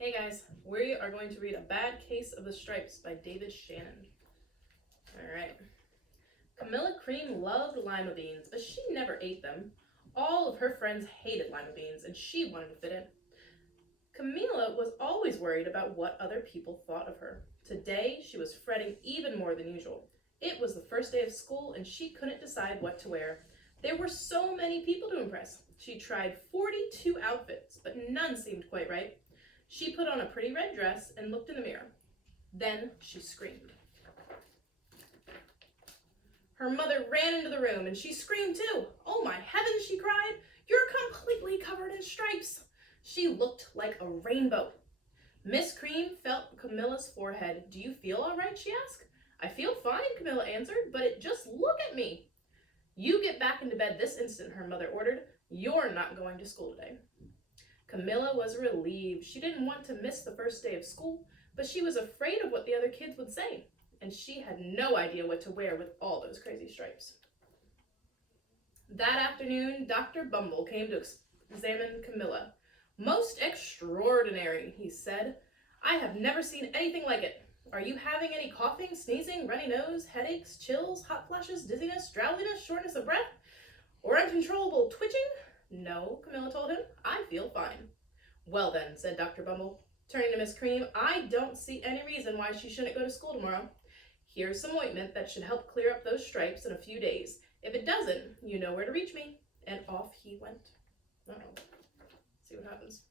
Hey guys, we are going to read A Bad Case of the Stripes by David Shannon. Alright. Camilla Cream loved lima beans, but she never ate them. All of her friends hated lima beans, and she wanted to fit in. Camilla was always worried about what other people thought of her. Today, she was fretting even more than usual. It was the first day of school, and she couldn't decide what to wear. There were so many people to impress. She tried 42 outfits, but none seemed quite right. She put on a pretty red dress and looked in the mirror. Then she screamed. Her mother ran into the room and she screamed too. "Oh my heavens," she cried. "You're completely covered in stripes." She looked like a rainbow. Miss Cream felt Camilla's forehead. "Do you feel all right?" she asked. "I feel fine," Camilla answered, "but just look at me." "You get back into bed this instant," her mother ordered. "You're not going to school today." Camilla was relieved. She didn't want to miss the first day of school, but she was afraid of what the other kids would say, and she had no idea what to wear with all those crazy stripes. That afternoon, Dr. Bumble came to examine Camilla. "Most extraordinary," he said. "I have never seen anything like it. Are you having any coughing, sneezing, runny nose, headaches, chills, hot flashes, dizziness, drowsiness, shortness of breath, or uncontrollable twitching?" "No," Camilla told him. "I feel fine." "Well then," said Dr. Bumble, turning to Miss Cream, "I don't see any reason why she shouldn't go to school tomorrow. Here's some ointment that should help clear up those stripes in a few days. If it doesn't, you know where to reach me." And off he went. See what happens.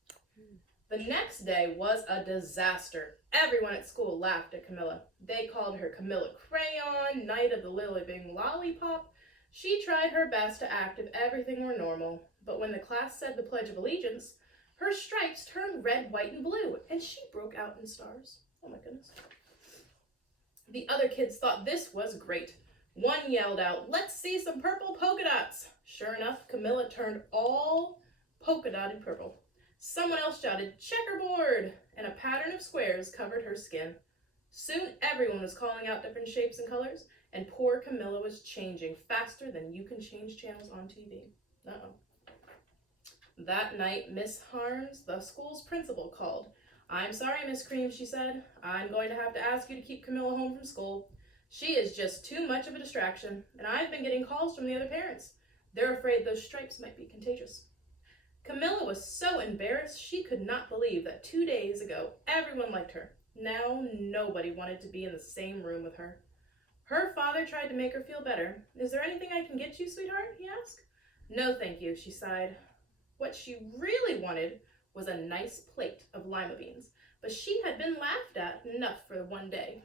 The next day was a disaster. Everyone at school laughed at Camilla. They called her Camilla Crayon, Knight of the Living Lollipop. She tried her best to act if everything were normal, but when the class said the Pledge of Allegiance, her stripes turned red, white, and blue, and she broke out in stars. Oh my goodness. The other kids thought this was great. One yelled out, "Let's see some purple polka dots." Sure enough, Camilla turned all polka dotted purple. Someone else shouted, "Checkerboard," and a pattern of squares covered her skin. Soon everyone was calling out different shapes and colors, and poor Camilla was changing faster than you can change channels on TV. That night, Miss Harms, the school's principal, called. "I'm sorry, Miss Cream," she said. "I'm going to have to ask you to keep Camilla home from school. She is just too much of a distraction, and I've been getting calls from the other parents. They're afraid those stripes might be contagious." Camilla was so embarrassed she could not believe that 2 days ago everyone liked her. Now nobody wanted to be in the same room with her. Her father tried to make her feel better. "Is there anything I can get you, sweetheart?" he asked. "No, thank you," she sighed. What she really wanted was a nice plate of lima beans, but she had been laughed at enough for one day.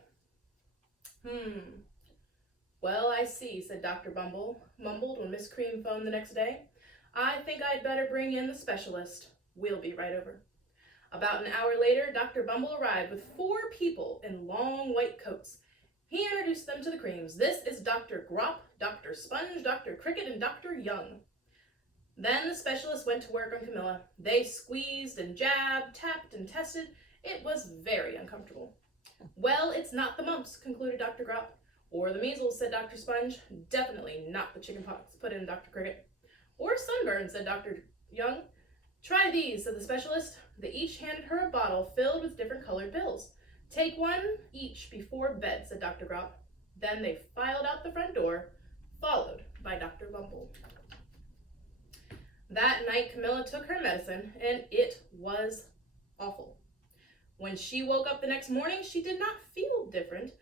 "Well, I see," said Dr. Bumble, mumbled when Miss Cream phoned the next day. "I think I'd better bring in the specialist. We'll be right over." About an hour later, Dr. Bumble arrived with 4 people in long white coats. He introduced them to the Creams. "This is Dr. Grop, Dr. Sponge, Dr. Cricket, and Dr. Young." Then the specialist went to work on Camilla. They squeezed and jabbed, tapped and tested. It was very uncomfortable. "Well, it's not the mumps," concluded Dr. Grop. "Or the measles," said Dr. Sponge. "Definitely not the chickenpox," put in Dr. Cricket. "Or sunburn," said Dr. Young. "Try these," said the specialist. They each handed her a bottle filled with different colored pills. "Take one each before bed," said Dr. Grop. Then they filed out the front door, followed by Dr. Bumble. That night, Camilla took her medicine, and it was awful. When she woke up the next morning, she did not feel different,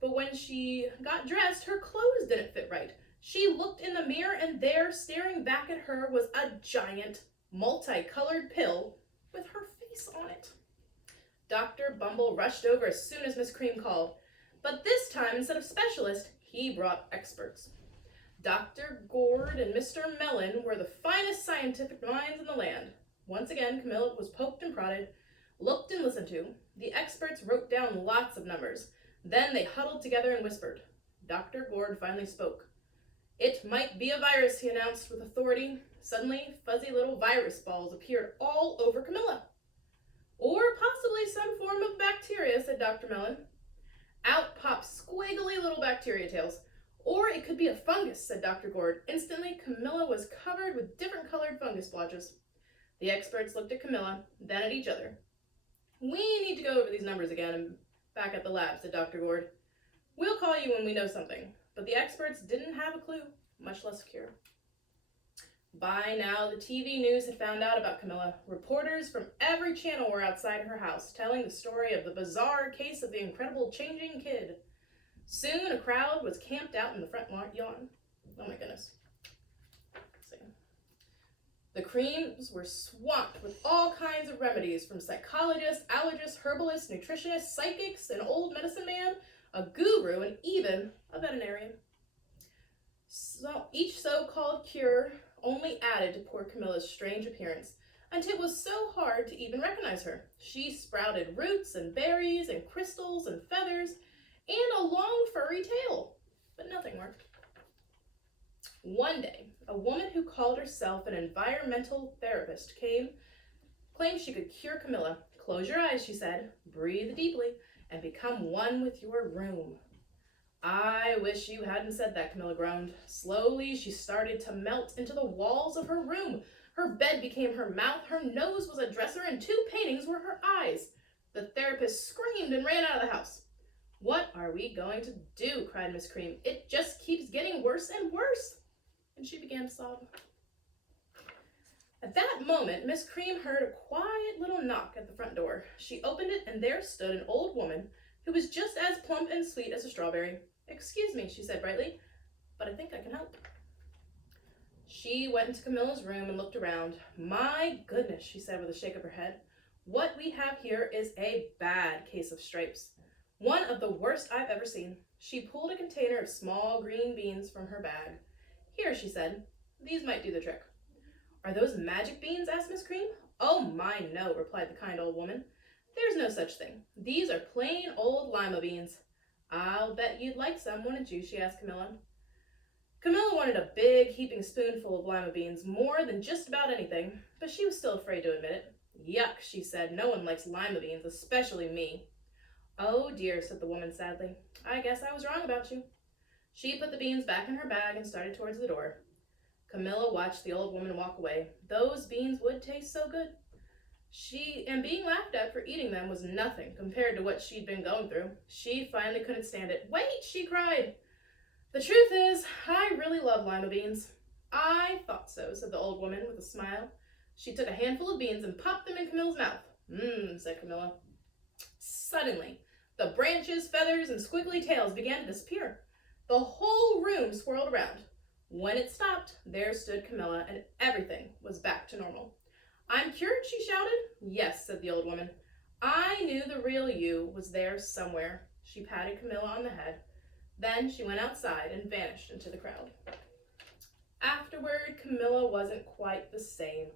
but when she got dressed, her clothes didn't fit right. She looked in the mirror, and there, staring back at her, was a giant, multicolored pill with her face on it. Dr. Bumble rushed over as soon as Miss Cream called, but this time, instead of specialists, he brought experts. Dr. Gourd and Mr. Mellon were the finest scientific minds in the land. Once again, Camilla was poked and prodded, looked and listened to. The experts wrote down lots of numbers. Then they huddled together and whispered. Dr. Gourd finally spoke. "It might be a virus," he announced with authority. Suddenly, fuzzy little virus balls appeared all over Camilla. "Or possibly some form of bacteria," said Dr. Mellon. Out popped squiggly little bacteria tails. "Or it could be a fungus," said Dr. Gourd. Instantly, Camilla was covered with different colored fungus blotches. The experts looked at Camilla, then at each other. We need to go over these numbers again back at the lab, said Dr. Gord. We'll call you when we know something. But the experts didn't have a clue, much less a cure. By now, the TV news had found out about Camilla. Reporters from every channel were outside her house, telling the story of the bizarre case of the incredible changing kid. Soon, a crowd was camped out in the front lawn. Oh my goodness. Let's see. The Creams were swamped with all kinds of remedies, from psychologists, allergists, herbalists, nutritionists, psychics, an old medicine man, a guru, and even a veterinarian. So each so-called cure only added to poor Camilla's strange appearance, until it was so hard to even recognize her. She sprouted roots and berries and crystals and feathers and a long furry tail, but nothing worked. One day, a woman who called herself an environmental therapist claimed she could cure Camilla. Close your eyes, she said, breathe deeply, and become one with your room. I wish you hadn't said that, Camilla groaned. Slowly, she started to melt into the walls of her room. Her bed became her mouth, her nose was a dresser, and 2 paintings were her eyes. The therapist screamed and ran out of the house. What are we going to do? Cried Miss Cream. It just keeps getting worse and worse. And she began to sob. At that moment, Miss Cream heard a quiet little knock at the front door. She opened it, and there stood an old woman who was just as plump and sweet as a strawberry. Excuse me, she said brightly, but I think I can help. She went into Camilla's room and looked around. My goodness, she said with a shake of her head. What we have here is a bad case of stripes. One of the worst I've ever seen. She pulled a container of small green beans from her bag. Here, she said, these might do the trick. Are those magic beans? Asked Miss Cream. Oh my, no, replied the kind old woman. There's no such thing. These are plain old lima beans. I'll bet you'd like some, wouldn't you? She asked Camilla. Camilla wanted a big heaping spoonful of lima beans, more than just about anything, but she was still afraid to admit it. Yuck, she said. No one likes lima beans, especially me. Oh dear, said the woman sadly. I guess I was wrong about you. She put the beans back in her bag and started towards the door. Camilla watched the old woman walk away. Those beans would taste so good. And being laughed at for eating them was nothing compared to what she'd been going through. She finally couldn't stand it. Wait, she cried. The truth is, I really love lima beans. I thought so, said the old woman with a smile. She took a handful of beans and popped them in Camilla's mouth. Said Camilla. Suddenly, the branches, feathers, and squiggly tails began to disappear. The whole room swirled around. When it stopped, there stood Camilla, and everything was back to normal. I'm cured, she shouted. Yes, said the old woman. I knew the real you was there somewhere. She patted Camilla on the head. Then she went outside and vanished into the crowd. Afterward, Camilla wasn't quite the same.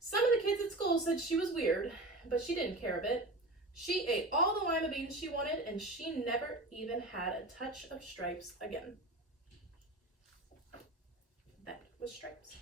Some of the kids at school said she was weird, but she didn't care a bit. She ate all the lima beans she wanted, and she never even had a touch of stripes again. That was Stripes.